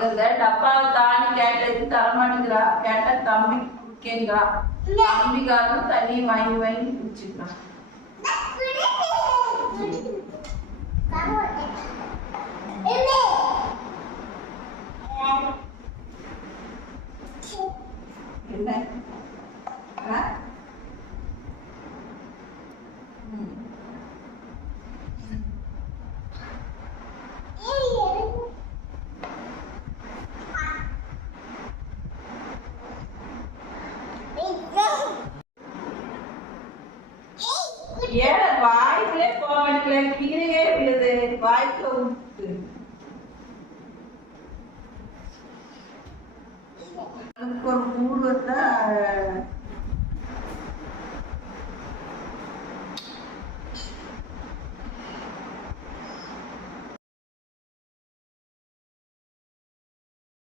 அவ்வளவு டப்பா தாண்டி கேட்டது தரமாட்டேங்கிறா கேட்டா தம்பி குடிக்கேங்கிறா தம்பிக்காரும் தண்ணி வாங்கி வாங்கி குடிச்சுக்கிறான் என்ன ஏழை வாய்க்குள்ளே போக மாட்டேங்கல கீரையே விழுது வாய்க்குள்ள உப்பு